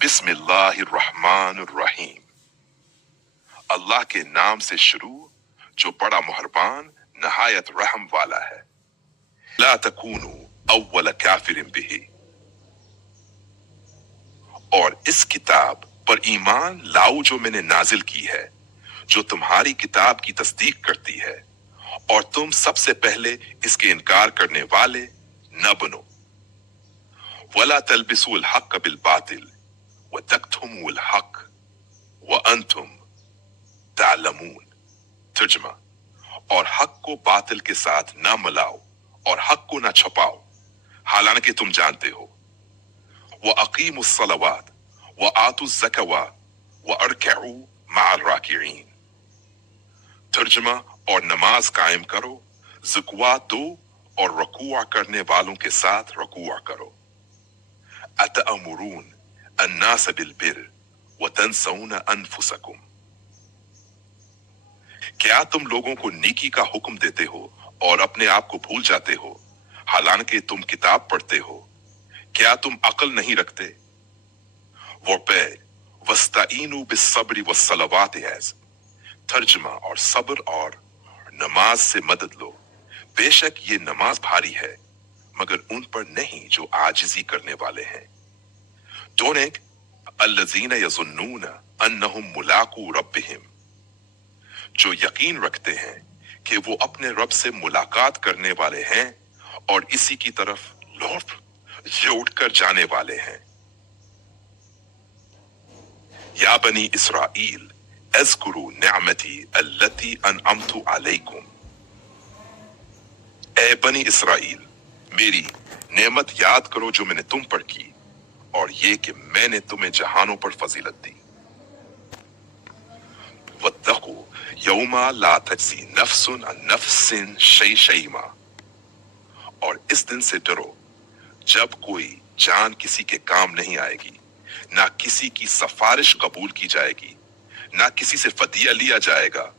बिस्मिल्लाहिर्रहमानिर्रहीम। अल्लाह के नाम से शुरू जो बड़ा मेहरबान नहायत रहम वाला है। ला तकूनु अव्वल काफिरिन बिही, और इस किताब पर ईमान लाओ जो मैंने नाजिल की है, जो तुम्हारी किताब की तस्दीक करती है, और तुम सबसे पहले इसके इनकार करने वाले न बनो। वला तलबिसुल हक़ बिल बातिल व तक्तुमुल हक़ व अंतुम तालमून। तर्जुमा, और हक को बातिल के साथ ना मिलाओ और हक को ना छुपाओ हालांकि तुम जानते हो। व अकीमुस सलवात व आतुज़ ज़कवा व अरकऊ मअर राकिईन। तर्जुमा, और नमाज कायम करो, ज़कवा दो और रकूआ करने वालों के साथ रकूआ करो। अतअमुरून अन्नास बिलबिर व तंसौन अनफुसकुम। क्या तुम लोगों को नेकी का हुक्म देते हो और अपने आप को भूल जाते हो हालांकि तुम किताब पढ़ते हो? क्या तुम अक्ल नहीं रखते? वस्ताईनु बिस्सब्रि वस्सलवाति है। तर्जुमा, और सब्र और नमाज से मदद लो, बेशक ये नमाज भारी है मगर उन पर नहीं जो आजिजी करने वाले हैं। दोनेक अल्लज़ीना यज़ुन्नून अन्नहुम मुलाकू रब्बिहिम, जो यकीन रखते हैं कि वो अपने रब से मुलाकात करने वाले हैं और इसी की तरफ लौट कर जाने वाले हैं। या बनी इसराइल अज़कुरू निअमती अल्लती अनअमतु अलैकुम। ए बनी इसराइल, मेरी नेमत याद करो जो मैंने तुम पर की, और ये कि मैंने तुम्हें जहानों पर फजीलत दी। वत्तकू यौमा ला तज्ज़ी नफ्सुन अन नफ्सिन शैआ, और इस दिन से डरो जब कोई जान किसी के काम नहीं आएगी, ना किसी की सिफारिश कबूल की जाएगी, ना किसी से फदिया लिया जाएगा,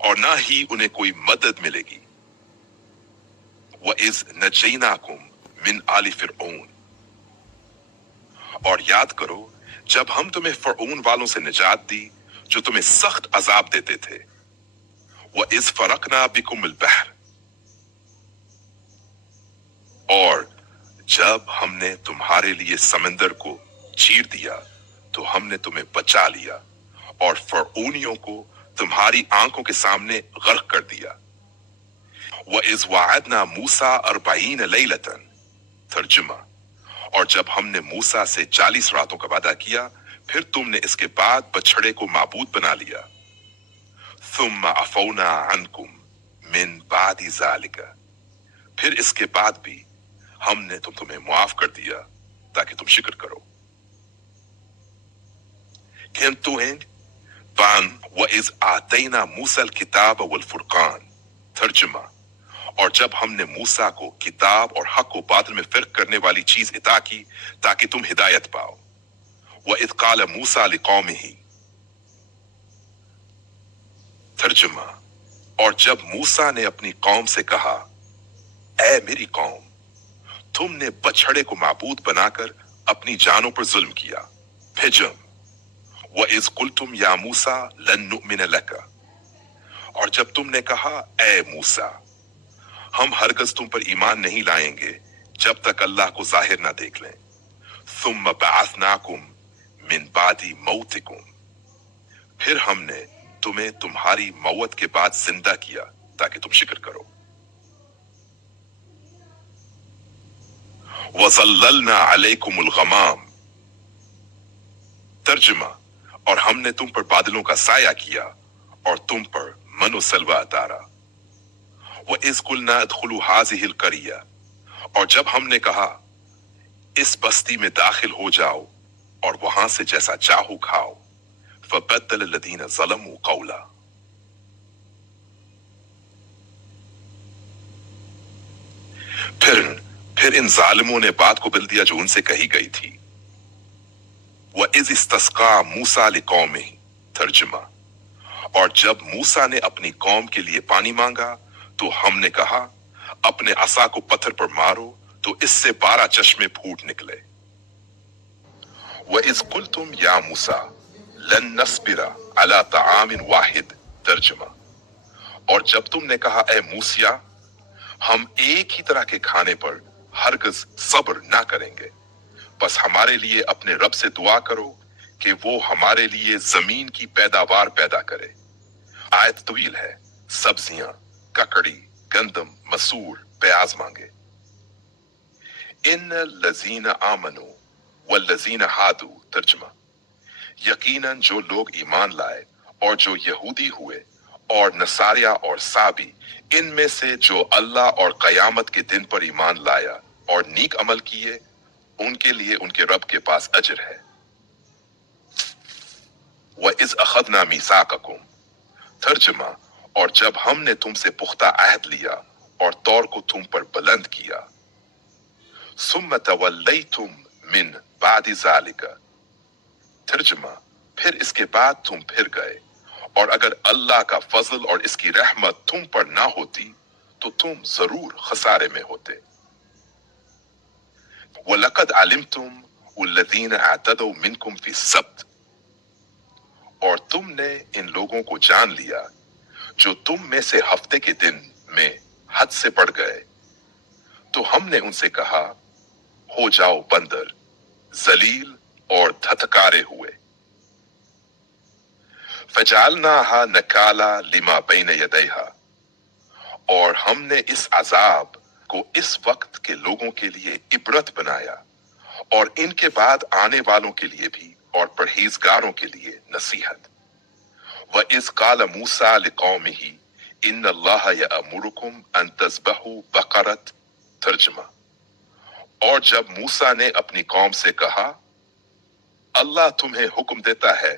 और ना ही उन्हें कोई मदद मिलेगी। व इज़ नजैनाकुम मिन आलि फिरऔन, और याद करो जब हम तुम्हें फिरऔन वालों से निजात दी जो तुम्हें सख्त अजाब देते थे। व इज़ फरकना बिकुमुल बहर, और जब हमने तुम्हारे लिए समंदर को चीर दिया तो हमने तुम्हें बचा लिया और फिरऔनियों को तुम्हारी आंखों के सामने गर्क कर दिया। व इज़ वाअदना मूसा 40 लैलतन। तर्जुमा, और जब हमने मूसा से 40 रातों का वादा किया फिर तुमने इसके बाद बछड़े को माबूद बना लिया। थुम्मा अफौना अन्कुम मिन बादि ज़ालिका, फिर इसके बाद भी हमने तुम्हें मुआफ कर दिया ताकि तुम शिक्र करो। व इज़ आतैना मूसल किताब वल फुरकान। तर्जुमा, और जब हमने मूसा को किताब और हक को बातिल में फिर्क करने वाली चीज इता की ताकि तुम हिदायत पाओ। व इज़ क़ाल मूसा लिक़ौमिही। तर्जुमा, और जब मूसा ने अपनी कौम से कहा, ऐ मेरी कौम, तुमने बछड़े को माबूद बनाकर अपनी जानों पर जुल्म किया। हिजम, व इज़ कुल्तुम या मूसा लन नुअमिन लका, और जब तुमने कहा, ऐ मूसा, हम हरगज तुम पर ईमान नहीं लाएंगे जब तक अल्लाह को जाहिर ना देख लें। सुम्मा बअसनाकुम मिन बादी मौतिकुम, फिर हमने तुम्हें तुम्हारी मौत के बाद जिंदा किया ताकि तुम शिक्र करो। वज़ल्ललना अलैकुमुल गमाम। तर्जुमा, और हमने तुम पर बादलों का साया किया और तुम पर मनो सलवा उतारा। व इज़ कुलना अदखुलू हाज़िहिल क़रिया, और जब हमने कहा इस बस्ती में दाखिल हो जाओ और वहां से जैसा चाहो खाओ। फ़बद्दल लदीना ज़लमू क़ौला, फिर इन जालिमों ने बात को बदल दिया जो उनसे कही गई थी। व इज़ इस्तस्क़ा मूसा लिक़ौमिही। तर्जुमा, और जब मूसा ने अपनी कौम के लिए पानी मांगा तो हमने कहा, अपने असा को पत्थर पर मारो तो इससे 12 चश्मे फूट निकले। وَإِذْ قُلْتُمْ يَا مُوسَى لَن نَّصْبِرَ عَلَى طَعَامٍ وَاحِدٍ ترجمہ، اور جب تم نے کہا اے موسیٰ ہم ایک ہی طرح کے کھانے پر ہرگز صبر نہ کریں گے، بس ہمارے لیے اپنے رب سے دعا کرو کہ وہ ہمارے لیے زمین کی پیداوار پیدا کرے۔ آیت طویل ہے، سبزیاں، ککڑی، گندم، مسور، پیاز مانگے۔ ان الذین آمنوا والذین ہادوا ترجمہ، یقیناً جو لوگ ایمان لائے اور جو یہودی ہوئے اور نصاریہ اور صابی، ان میں سے جو اللہ اور قیامت کے دن پر ایمان لایا اور نیک عمل کیے، ان کے لیے ان کے رب کے پاس اجر ہے۔ وَإِذْ أَخَذْنَا مِيثَاقَكُمْ ترجمہ، اور جب ہم نے تم سے پختہ عہد لیا اور طور کو تم پر بلند کیا۔ ثُمَّ تَوَلَّيْتُمْ مِنْ بَعْدِ ذَلِكَ ترجمہ، پھر اس کے بعد تم پھر گئے، اور اگر اللہ کا فضل اور اس کی رحمت تم پر نہ ہوتی تو تم ضرور خسارے میں ہوتے۔ وَلَقَدْ عَلِمْتُمْ الَّذِينَ اعْتَدَوْا مِنْكُمْ فِي السَّبْتِ اور تم نے ان لوگوں کو جان لیا جو تم میں سے ہفتے کے دن میں حد سے بڑھ گئے، تو ہم نے ان سے کہا ہو جاؤ بندر، ذلیل اور دھتکارے ہوئے۔ فَجَعَلْنَاهَا نَكَالًا لِمَا بَيْنَ يَدَيْهَا اور ہم نے اس عذاب کو اس وقت کے لوگوں کے لیے عبرت بنایا اور ان کے بعد آنے والوں کے لیے بھی اور پرہیزگاروں کے لیے نصیحت۔ وَإِذْ قَالَ مُوسَىٰ لِقَوْمِهِ إِنَّ اللَّهَ يَأْمُرُكُمْ أَن تَذْبَحُوا بَقَرَةً ترجمہ، اور جب موسیٰ نے اپنی قوم سے کہا اللہ تمہیں حکم دیتا ہے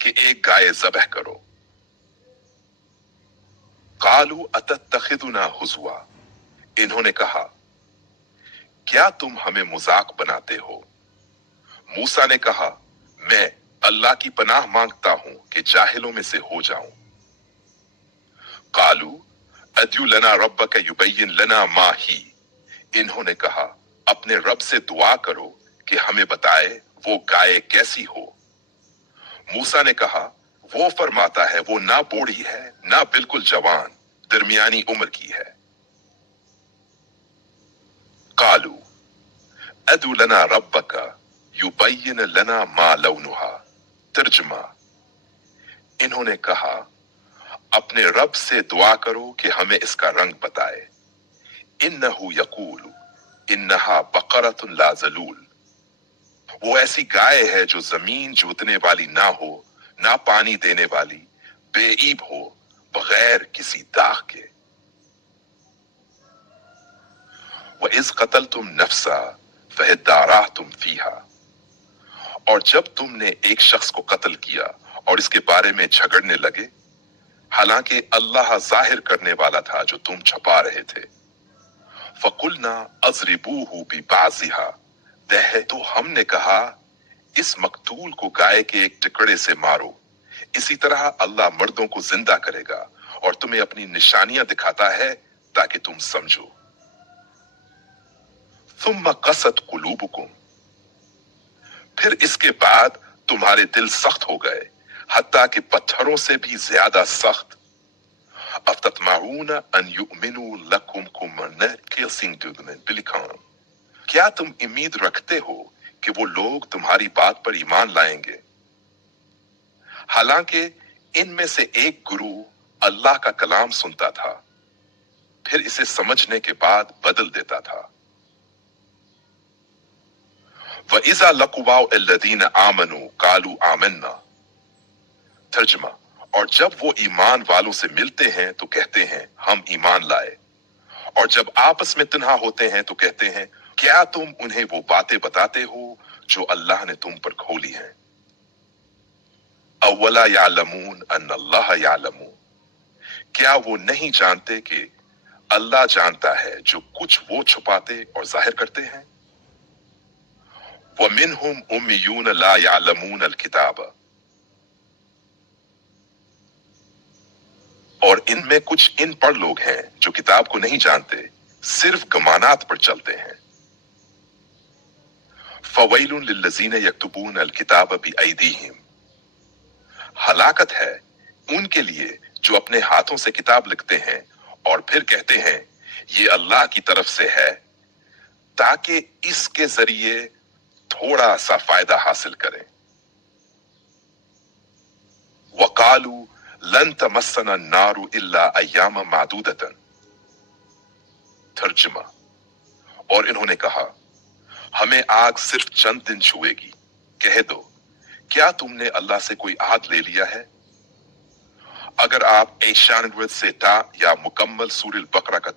کہ ایک گائے ذبح کرو۔ قَالُوا أَتَتَّخِذُنَا هُزُوًا انہوں نے کہا کیا تم ہمیں مذاق بناتے ہو؟ موسیٰ نے کہا میں اللہ کی پناہ مانگتا ہوں کہ جاہلوں میں سے ہو جاؤں۔ قَالُوا أَدْعُ لَنَا رَبَّكَ يُبَيِّن لَنَا مَا هِیَ انہوں نے کہا اپنے رب سے دعا کرو کہ ہمیں بتائے وہ گائے کیسی ہو۔ موسیٰ نے کہا وہ فرماتا ہے وہ نہ بوڑھی ہے نہ بالکل جوان، درمیانی عمر کی ہے۔ قالوا ادع لنا ربك يبين لنا ما لونها ترجمہ، انہوں نے کہا اپنے رب سے دعا کرو کہ ہمیں اس کا رنگ بتائے۔ انه يقول انها بقرة لا ذلول وہ ایسی گائے ہے جو زمین جوتنے والی نہ ہو، نہ پانی دینے والی، بے عیب ہو، بغیر کسی داغ کے۔ وَإِذْ قَتَلْتُمْ نَفْسًا فَادَّارَأْتُمْ فِيهَا اور جب تم نے ایک شخص کو قتل کیا اور اس کے بارے میں جھگڑنے لگے، حالانکہ اللہ ظاہر کرنے والا تھا جو تم چھپا رہے تھے۔ فَقُلْنَا اضْرِبُوهُ بِبَعْضِهَا تو ہم نے کہا اس مقتول کو گائے کے ایک ٹکڑے سے مارو، اسی طرح اللہ مردوں کو زندہ کرے گا اور تمہیں اپنی نشانیاں دکھاتا ہے تاکہ تم سمجھو۔ ثم قست قلوبکم پھر اس کے بعد تمہارے دل سخت ہو گئے، حتیٰ کہ پتھروں سے بھی زیادہ سخت۔ افتطمعون ان یؤمنوا لکم کیا تم امید رکھتے ہو کہ وہ لوگ تمہاری بات پر ایمان لائیں گے؟ حالانکہ ان میں سے ایک گروہ اللہ کا کلام سنتا تھا، پھر اسے سمجھنے کے بعد بدل دیتا تھا۔ وَإِذَا لَقُوا الَّذِينَ آمَنُوا قَالُوا آمَنَّا ترجمہ، اور جب وہ ایمان والوں سے ملتے ہیں تو کہتے ہیں ہم ایمان لائے، اور جب آپس میں تنہا ہوتے ہیں تو کہتے ہیں کیا تم انہیں وہ باتیں بتاتے ہو جو اللہ نے تم پر کھولی ہیں؟ اولا یعلمون ان اللہ یعلم کیا وہ نہیں جانتے کہ اللہ جانتا ہے جو کچھ وہ چھپاتے اور ظاہر کرتے ہیں؟ وَمِنْهُمْ أُمِّيُّونَ لَا يَعْلَمُونَ الْكِتَابَ اور ان میں کچھ ان پڑھ لوگ ہیں جو کتاب کو نہیں جانتے، صرف گمانات پر چلتے ہیں۔ फवैलुन लिल्लज़ीन यक्तुबून अल-किताब बिअयदीहिम, हलाकत है उनके लिए जो अपने हाथों से किताब लिखते हैं और फिर कहते हैं ये अल्लाह की तरफ से है ताकि इसके जरिए थोड़ा सा फायदा हासिल करें। वकालू लन तमस्सना नारु इल्ला अय्यामा मादूदतन, तर्जुमा, और इन्होंने कहा हमें आग सिर्फ चंद दिन छुएगी। कह दो क्या तुमने अल्लाह से कोई आहद ले लिया है? अगर आप ऐशान से ता या मुकम्मल सूरह अल बकरा का